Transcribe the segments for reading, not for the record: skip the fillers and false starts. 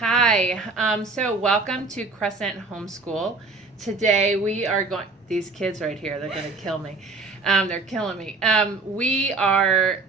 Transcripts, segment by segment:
Hi, so welcome to Crescent Homeschool. Today we are going, these kids right here, they're going to kill me. They're killing me. We are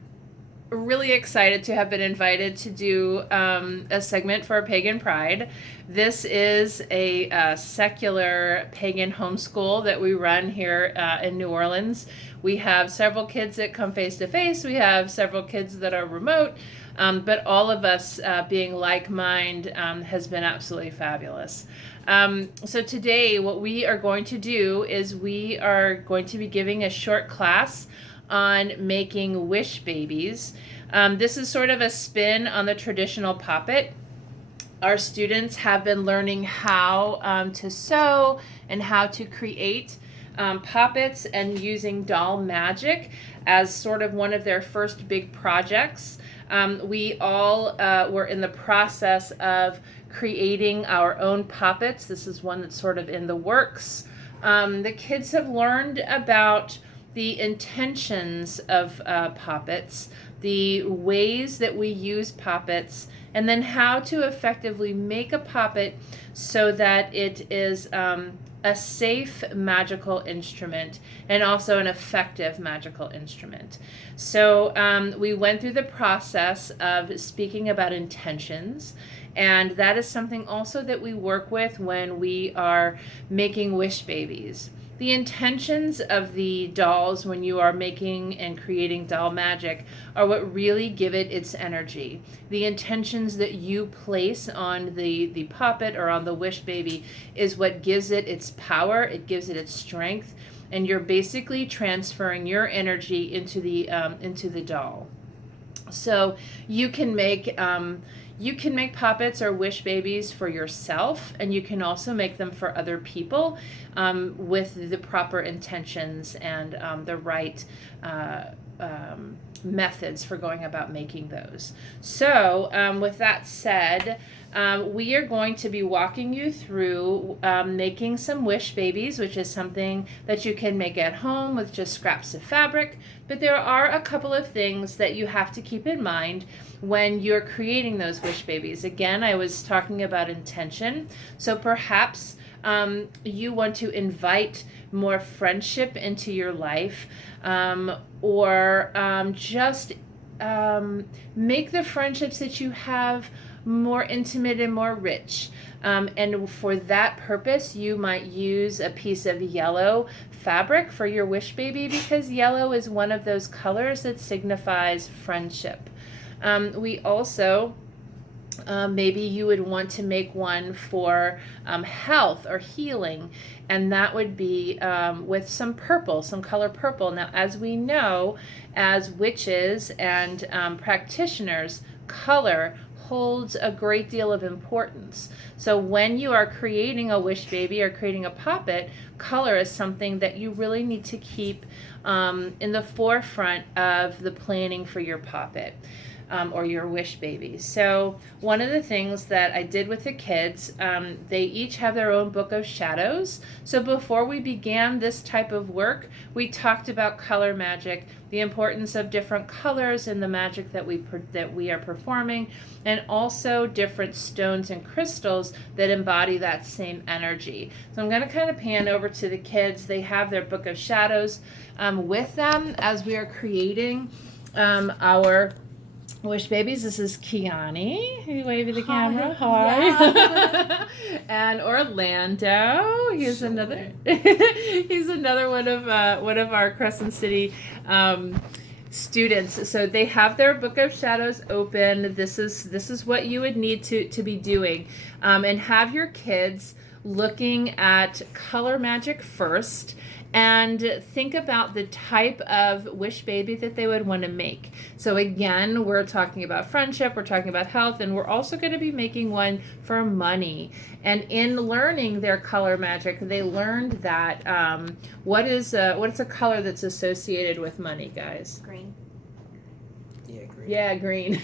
really excited to have been invited to do a segment for Pagan Pride. This is a secular pagan homeschool that we run here in New Orleans. We have several kids that come face to face. We have several kids that are remote. But all of us being like-minded has been absolutely fabulous. So today what we are going to do is we are going to be giving a short class on making wish babies. This is sort of a spin on the traditional poppet. Our students have been learning how to sew and how to create poppets and using doll magic as sort of one of their first big projects. We all were in the process of creating our own poppets. This is one that's sort of in the works. The kids have learned about the intentions of poppets, the ways that we use poppets, and then how to effectively make a poppet so that it is a safe magical instrument and also an effective magical instrument. So we went through the process of speaking about intentions, and that is something also that we work with when we are making wish babies. The intentions of the dolls when you are making and creating doll magic are what really give it its energy. The intentions that you place on the poppet or on the wish baby is what gives it its power, it gives it its strength, and you're basically transferring your energy into the doll. So you can make poppets or wish babies for yourself, and you can also make them for other people with the proper intentions and the right methods for going about making those. So with that said, we are going to be walking you through making some wish babies, which is something that you can make at home with just scraps of fabric. But there are a couple of things that you have to keep in mind when you're creating those wish babies. Again, I was talking about intention. So perhaps you want to invite more friendship into your life, or just make the friendships that you have more intimate and more rich. And for that purpose, you might use a piece of yellow fabric for your wish baby, because yellow is one of those colors that signifies friendship. We also maybe you would want to make one for health or healing, and that would be with some purple, some color purple. Now, as we know, as witches and practitioners, color holds a great deal of importance. So when you are creating a wish baby or creating a poppet, color is something that you really need to keep in the forefront of the planning for your poppet. Or your wish baby. So one of the things that I did with the kids, they each have their own book of shadows. So before we began this type of work, we talked about color magic, the importance of different colors in the magic that we are performing, and also different stones and crystals that embody that same energy. So I'm going to kind of pan over to the kids. They have their book of shadows with them as we are creating our wish babies. This is Keoni. Can you wave at the camera? Hi. Yeah. And Orlando. He's another. He's another one of our Crescent City students. So they have their book of shadows open. This is what you would need to be doing, and have your kids looking at color magic first, and think about the type of wish baby that they would want to make. So again, we're talking about friendship, we're talking about health, and we're also going to be making one for money. And in learning their color magic, they learned that what's a color that's associated with money, guys? Green. Yeah, green.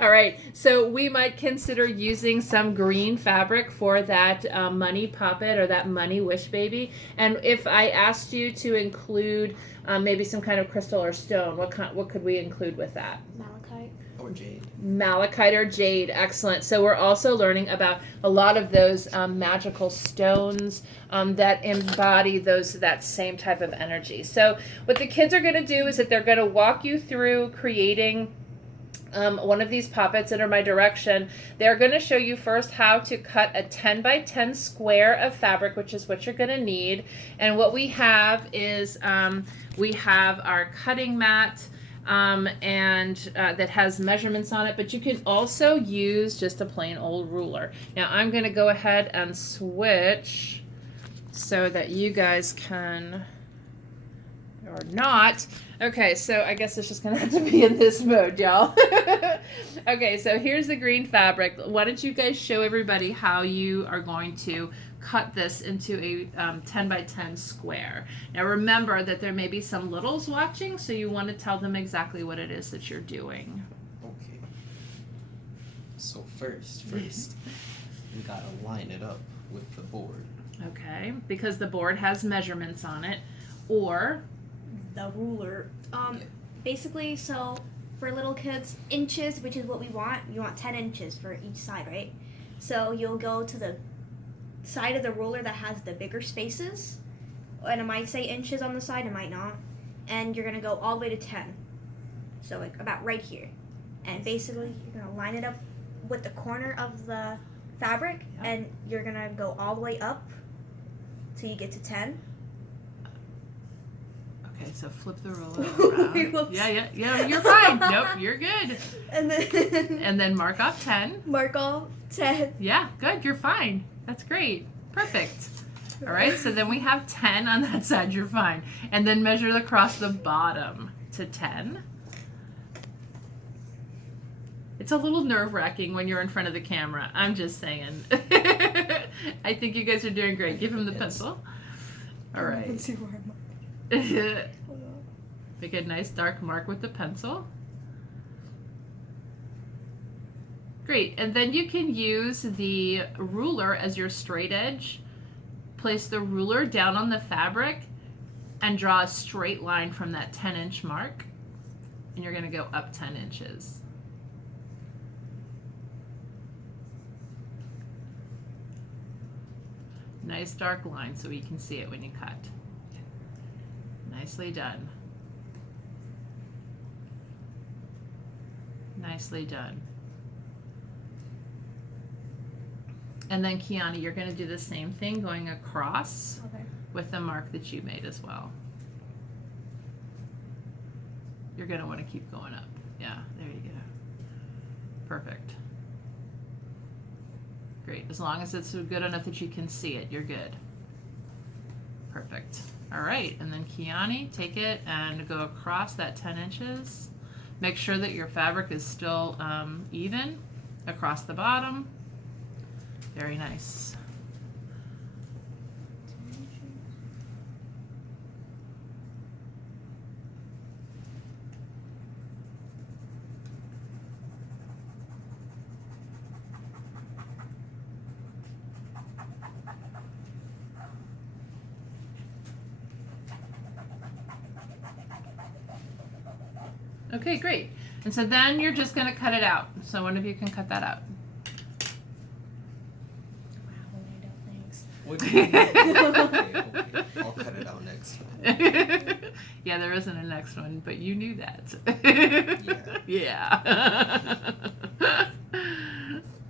All right. So we might consider using some green fabric for that money poppet or that money wish baby. And if I asked you to include maybe some kind of crystal or stone, what could we include with that? Malachite. I or jade. Malachite or jade, excellent. So we're also learning about a lot of those magical stones that embody that same type of energy. So what the kids are going to do is that they're going to walk you through creating one of these poppets under my direction. They're going to show you first how to cut a 10 by 10 square of fabric, which is what you're going to need. And what we have is we have our cutting mat, and that has measurements on it, but you can also use just a plain old ruler. Now I'm going to go ahead and switch so that you guys can, or not. Okay, so I guess it's just going to have to be in this mode, y'all. Okay, so here's the green fabric. Why don't you guys show everybody how you are going to cut this into a 10 by 10 square. Now remember that there may be some littles watching, so you want to tell them exactly what it is that you're doing. Okay. So first, we gotta line it up with the board. Okay, because the board has measurements on it, or the ruler. Basically, so for little kids, inches, which is what we want. You want 10 inches for each side, right? So you'll go to the side of the ruler that has the bigger spaces, and it might say inches on the side, it might not, and you're gonna go all the way to 10, so like about right here, and basically you're gonna line it up with the corner of the fabric, and you're gonna go all the way up till you get to 10. Okay, so flip the ruler around. Yeah, you're fine. Nope, you're good. And then mark off 10. Mark off 10. Yeah, good, you're fine. That's great. Perfect. All right, so then we have 10 on that side, you're fine. And then measure across the bottom to 10. It's a little nerve-wracking when you're in front of the camera. I'm just saying. I think you guys are doing great. Give him the pencil. All right. Let's see where I'm Make a nice dark mark with the pencil. Great, and then you can use the ruler as your straight edge. Place the ruler down on the fabric and draw a straight line from that 10-inch mark. And you're going to go up 10 inches. Nice dark line so you can see it when you cut. Nicely done. Nicely done. And then Keoni, you're going to do the same thing going across with the mark that you made as well. You're going to want to keep going up. Yeah, there you go. Perfect. Great. As long as it's good enough that you can see it, you're good. Perfect. All right, and then Keoni, take it and go across that 10 inches. Make sure that your fabric is still even across the bottom. Very nice. Okay, great. And so then you're just going to cut it out. So one of you can cut that out. What do you mean? Okay. I'll cut it out next time. Yeah, there isn't a next one, but you knew that. Yeah. Yeah.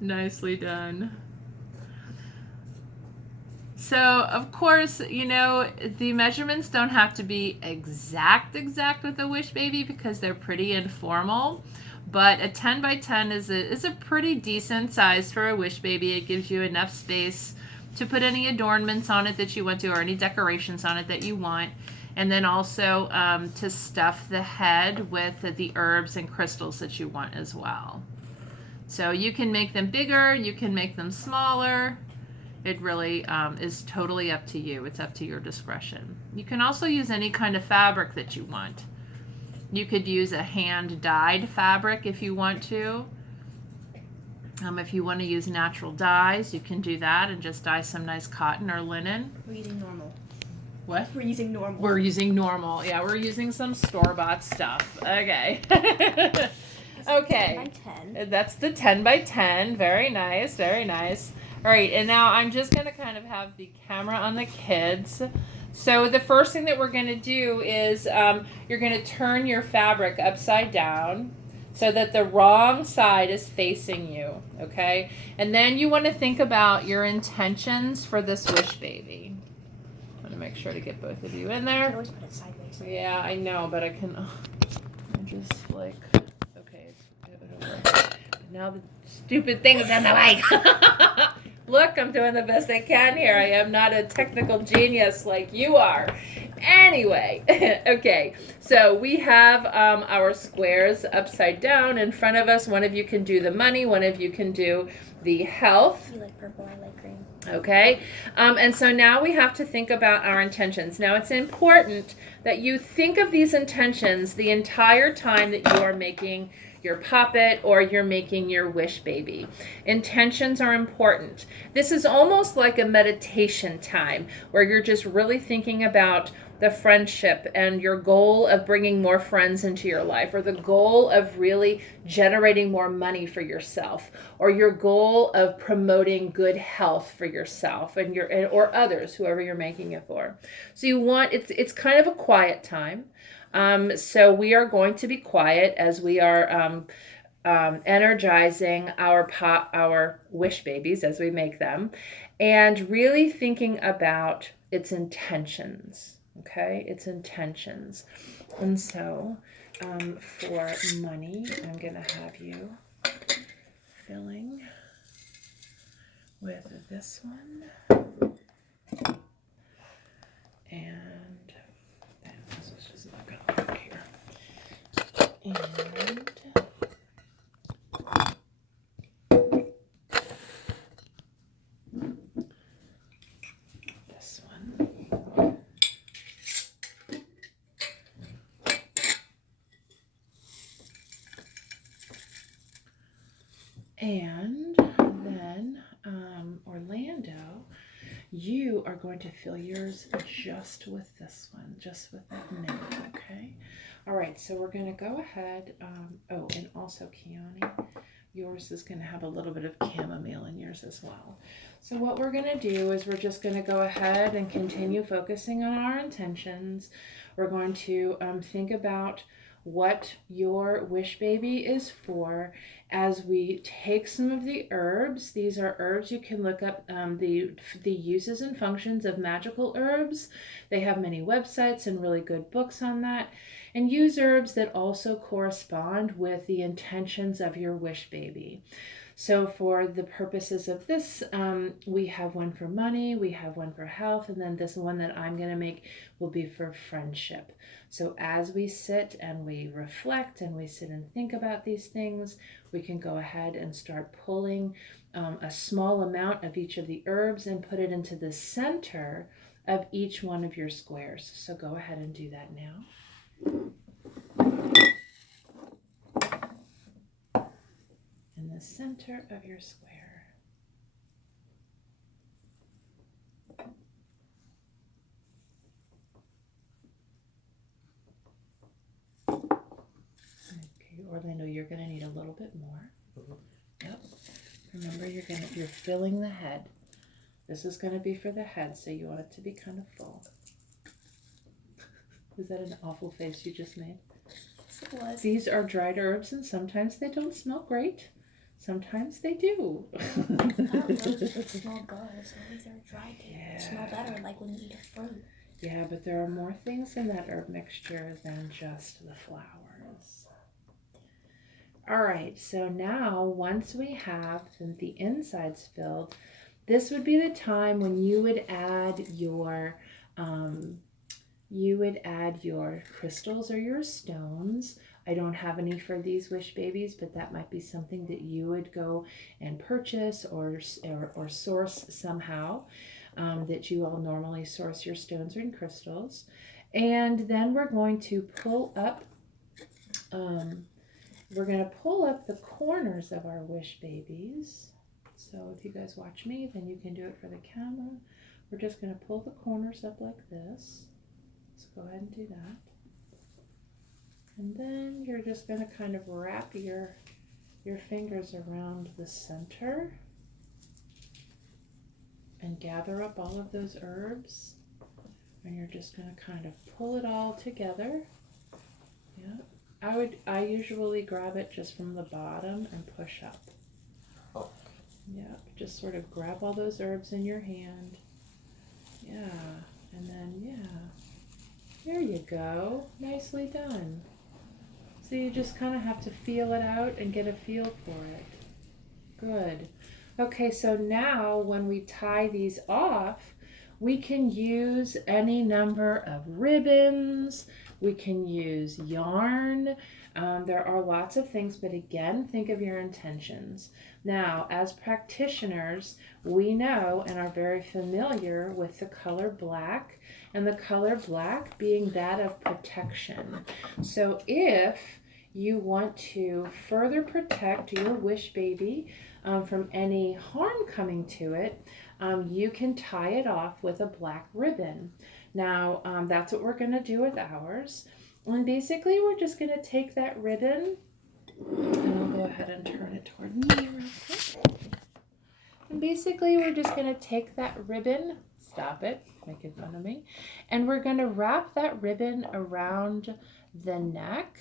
Nicely done. So, of course, you know, the measurements don't have to be exact with a Wish Baby because they're pretty informal. But a 10 by 10 is a pretty decent size for a Wish Baby. It gives you enough space to put any adornments on it that you want to, or any decorations on it that you want. And then also to stuff the head with the herbs and crystals that you want as well. So you can make them bigger, you can make them smaller. It really is totally up to you. It's up to your discretion. You can also use any kind of fabric that you want. You could use a hand-dyed fabric if you want to. If you want to use natural dyes, you can do that and just dye some nice cotton or linen. We're using normal. What? We're using normal. We're using normal. Yeah, we're using some store-bought stuff. Okay. Okay. 10 by 10. That's the 10 by 10. Very nice, very nice. All right, and now I'm just going to kind of have the camera on the kids. So the first thing that we're going to do is you're going to turn your fabric upside down so that the wrong side is facing you, okay? And then you want to think about your intentions for this wish baby. I want to make sure to get both of you in You can there. always put it sideways. Yeah, I know, but I can I just like, okay, it'll work. Now the stupid thing is in the way. Look, I'm doing the best I can here. I am not a technical genius like you are. Anyway, okay, so we have our squares upside down in front of us. One of you can do the money, one of you can do the health. You like purple, I like green. Okay, and so now we have to think about our intentions. Now it's important that you think of these intentions the entire time that you are making your poppet or you're making your wish baby. Intentions are important. This is almost like a meditation time where you're just really thinking about the friendship and your goal of bringing more friends into your life, or the goal of really generating more money for yourself, or your goal of promoting good health for yourself and or others, whoever you're making it for. So you want, it's kind of a quiet time. So we are going to be quiet as we are energizing our wish babies as we make them, and really thinking about its intentions. Okay, its intentions. And so for money, I'm gonna have you filling with this one, and this is just not gonna work here. And this one. And then Orlando, you are going to fill yours just with this one, just with that note, okay? All right, so we're going to go ahead. Oh, and also Keoni, yours is going to have a little bit of chamomile in yours as well. So what we're going to do is we're just going to go ahead and continue focusing on our intentions. We're going to think about what your wish baby is for as we take some of the herbs. These are herbs. You can look up the uses and functions of magical herbs. They have many websites and really good books on that. And use herbs that also correspond with the intentions of your wish baby. So for the purposes of this, we have one for money, we have one for health, and then this one that I'm going to make will be for friendship. So as we sit and we reflect and we sit and think about these things, we can go ahead and start pulling a small amount of each of the herbs and put it into the center of each one of your squares. So go ahead and do that now. In the center of your square. Okay, Orlando, you're going to need a little bit more. Yep. Remember, you're filling the head. This is going to be for the head, so you want it to be kind of full. Is that an awful face you just made? What? These are dried herbs, and sometimes they don't smell great. Sometimes they do. I don't know if they smell good. Some of these are dried. They smell better, like when you eat a fruit. Yeah, but there are more things in that herb mixture than just the flowers. All right, so now once we have the insides filled, this would be the time when you would add your crystals or your stones. I don't have any for these wish babies, but that might be something that you would go and purchase or source somehow, that you all normally source your stones and crystals. And then we're going to pull up the corners of our wish babies. So if you guys watch me, then you can do it for the camera. We're just going to pull the corners up like this. So go ahead and do that. And then you're just going to kind of wrap your fingers around the center and gather up all of those herbs. And you're just going to kind of pull it all together. Yeah. I usually grab it just from the bottom and push up. Oh. Yeah, just sort of grab all those herbs in your hand. Yeah, and then, yeah, there you go. Nicely done. So you just kind of have to feel it out and get a feel for it. Good. Okay, so now when we tie these off, we can use any number of ribbons. We can use yarn. There are lots of things, but again, think of your intentions. Now, as practitioners, we know and are very familiar with the color black, and the color black being that of protection. So if you want to further protect your wish baby from any harm coming to it, you can tie it off with a black ribbon. Now, that's what we're going to do with ours. And basically, we're just going to take that ribbon, and I'll go ahead and turn it toward me real quick. And basically, we're just going to take that ribbon, stop it, making fun of me, and we're going to wrap that ribbon around the neck,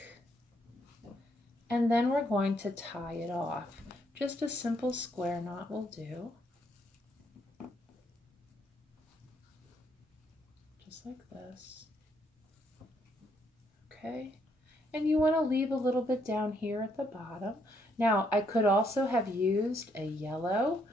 and then we're going to tie it off. Just a simple square knot will do. Just like this. Okay, and you want to leave a little bit down here at the bottom. Now, I could also have used a yellow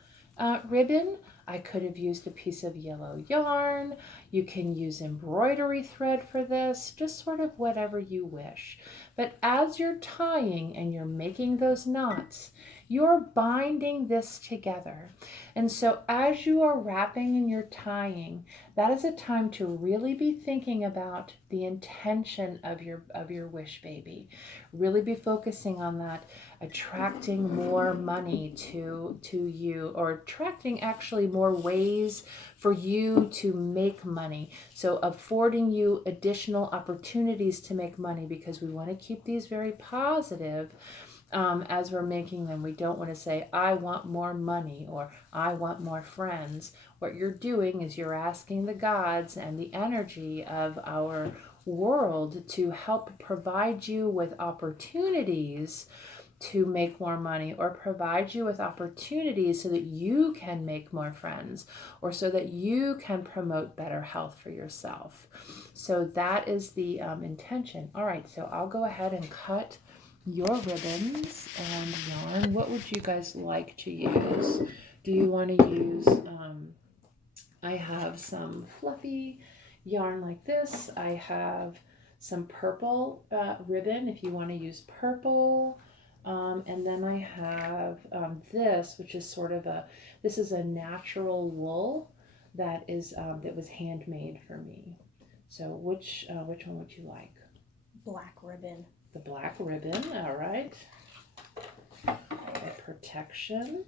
ribbon. I could have used a piece of yellow yarn. You can use embroidery thread for this, just sort of whatever you wish. But as you're tying and you're making those knots, you're binding this together. And so as you are wrapping and you're tying, that is a time to really be thinking about the intention of your wish baby. Really be focusing on that, attracting more money to you, or attracting actually more ways for you to make money. So affording you additional opportunities to make money, because we want to keep these very positive. As we're making them, we don't want to say, I want more money or I want more friends. What you're doing is you're asking the gods and the energy of our world to help provide you with opportunities to make more money, or provide you with opportunities so that you can make more friends, or so that you can promote better health for yourself. So that is the intention. All right, so I'll go ahead and cut your ribbons and yarn. What would you guys like to use? Do you want to use, I have some fluffy yarn like this. I have some purple ribbon if you want to use purple. And then I have this, which is sort of this is a natural wool that was handmade for me. So which one would you like? Black ribbon. The black ribbon, all right. Okay, protection.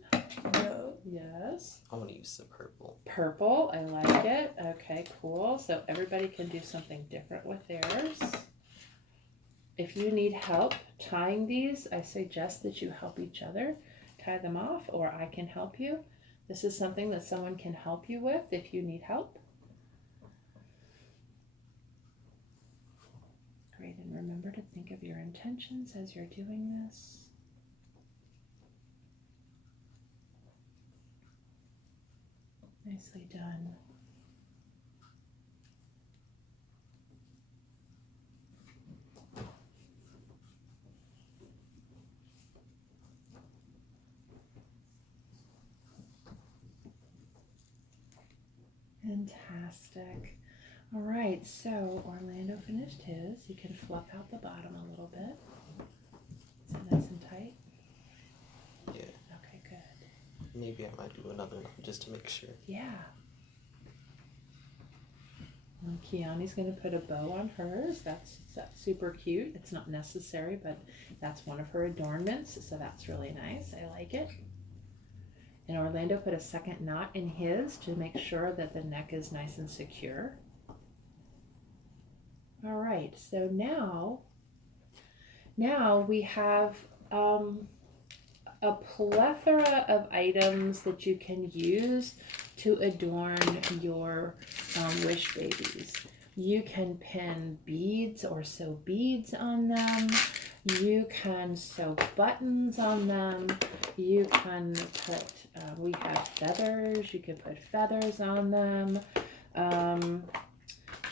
No. Yes. I want to use the purple. Purple, I like it. Okay, cool. So everybody can do something different with theirs. If you need help tying these, I suggest that you help each other tie them off, or I can help you. This is something that someone can help you with if you need help. Great, and remember to think of your intentions as you're doing this. Nicely done. Fantastic. All right, so Orlando finished his. You can fluff out the bottom a little bit. Is it nice and tight? Yeah. Okay, good. Maybe I might do another one just to make sure. Yeah. And Keoni's going to put a bow on hers. That's super cute. It's not necessary, but that's one of her adornments, so that's really nice. I like it. And Orlando put a second knot in his to make sure that the neck is nice and secure. All right, so now now we have a plethora of items that you can use to adorn your wish babies. You can pin beads or sew beads on them. You can sew buttons on them. You can put, we have feathers. You can put feathers on them.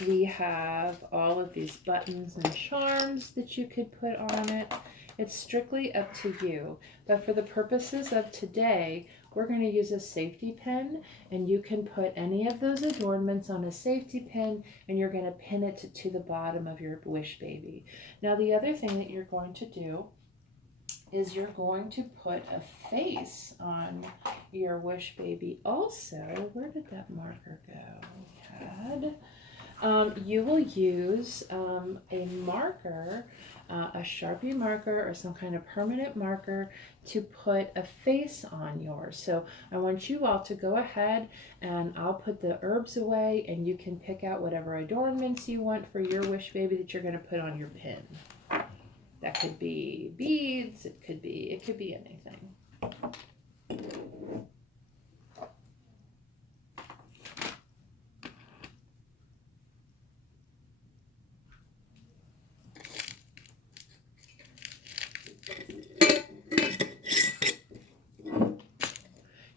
We have all of these buttons and charms that you could put on it. It's strictly up to you. But for the purposes of today, we're going to use a safety pin, and you can put any of those adornments on a safety pin, and you're going to pin it to the bottom of your wish baby. Now, the other thing that you're going to do is you're going to put a face on your wish baby also. Where did that marker go? We had... you will use a marker, a Sharpie marker or some kind of permanent marker to put a face on yours. So I want you all to go ahead, and I'll put the herbs away, and you can pick out whatever adornments you want for your wish baby that you're going to put on your pin. That could be beads, it could be anything.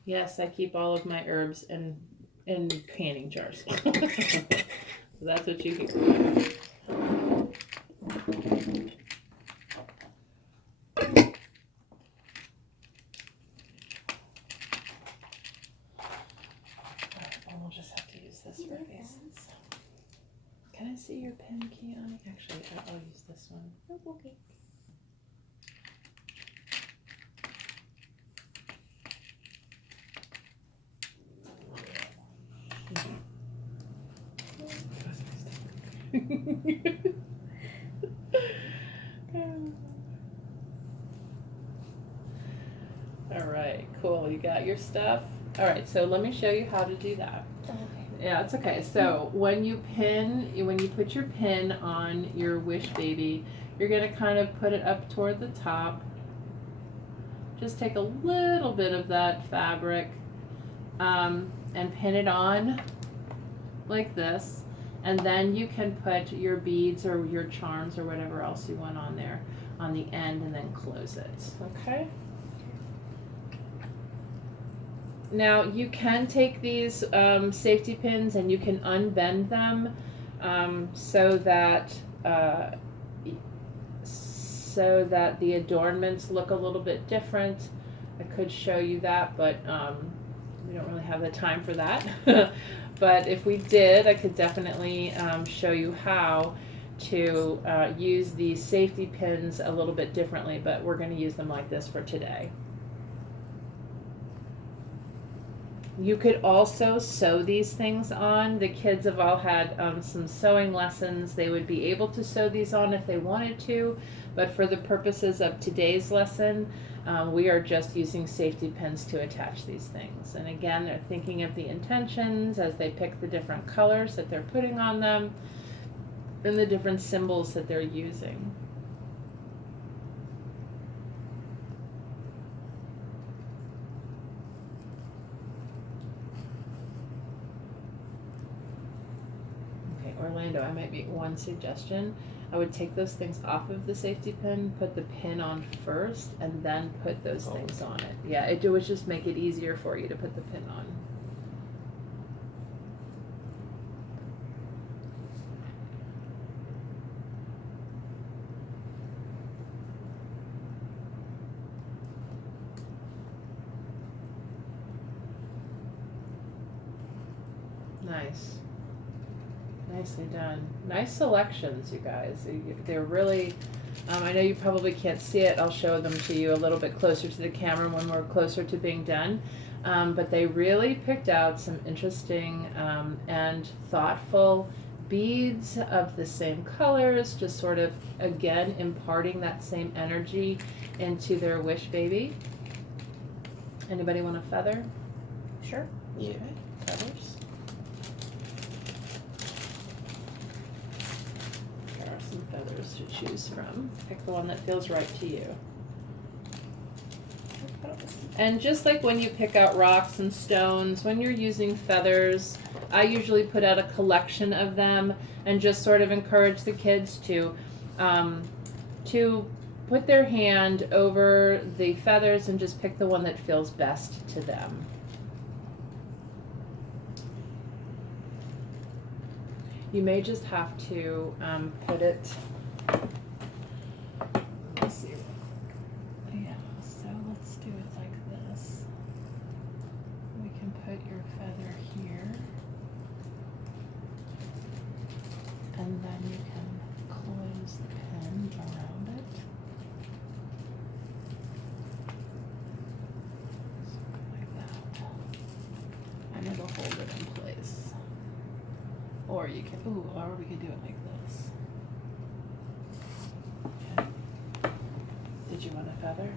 Yes, I keep all of my herbs in canning jars. So that's what you keep. We'll just have to use this for faces. Can I see your pen, Keoni? Actually, I'll use this one. Oh, okay. All right, cool. You got your stuff? All right, so let me show you how to do that. Okay. Yeah, it's okay. So when you put your pin on your wish baby, you're gonna kind of put it up toward the top. Just take a little bit of that fabric and pin it on like this. And then you can put your beads or your charms or whatever else you want on there on the end, and then close it. Okay? Now you can take these safety pins and you can unbend them so that the adornments look a little bit different. I could show you that, but we don't really have the time for that. But if we did, I could definitely show you how to use these safety pins a little bit differently, but we're going to use them like this for today. You could also sew these things on. The kids have all had some sewing lessons. They would be able to sew these on if they wanted to, but for the purposes of today's lesson, we are just using safety pins to attach these things. And again, they're thinking of the intentions as they pick the different colors that they're putting on them and the different symbols that they're using. Okay, Orlando, I might make one suggestion. I would take those things off of the safety pin, put the pin on first, and then put those things on it. Yeah, it would just make it easier for you to put the pin on. Nice. Nicely done. Nice selections, you guys. They're really, I know you probably can't see it. I'll show them to you a little bit closer to the camera when we're closer to being done. But they really picked out some interesting and thoughtful beads of the same colors, just sort of, again, imparting that same energy into their wish baby. Anybody want a feather? Sure. Yeah. Feathers. There are some feathers colors to choose from. Pick the one that feels right to you. And just like when you pick out rocks and stones, when you're using feathers, I usually put out a collection of them and just sort of encourage the kids to put their hand over the feathers and just pick the one that feels best to them. You may just have to put it. Let's see. Yeah, so let's do it like this. We can put your feather here, and then you can close the pin around it. Like that. And it'll hold it in place. Or you can, or we could do it like this. Okay. Did you want a feather?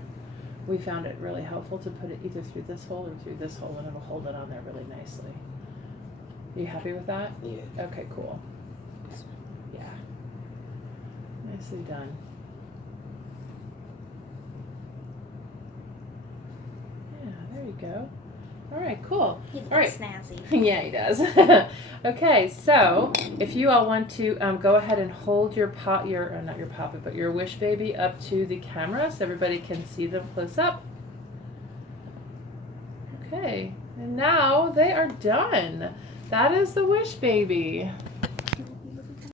We found it really helpful to put it either through this hole or through this hole, and it'll hold it on there really nicely. You happy with that? Yeah. Okay, cool. Yeah. Nicely done. Yeah, there you go. All right, cool. He looks All right. snazzy. Yeah, he does. Okay, so if you all want to go ahead and hold your not your Poppet, but your Wish Baby up to the camera so everybody can see them close up. Okay, and now they are done. That is the Wish Baby.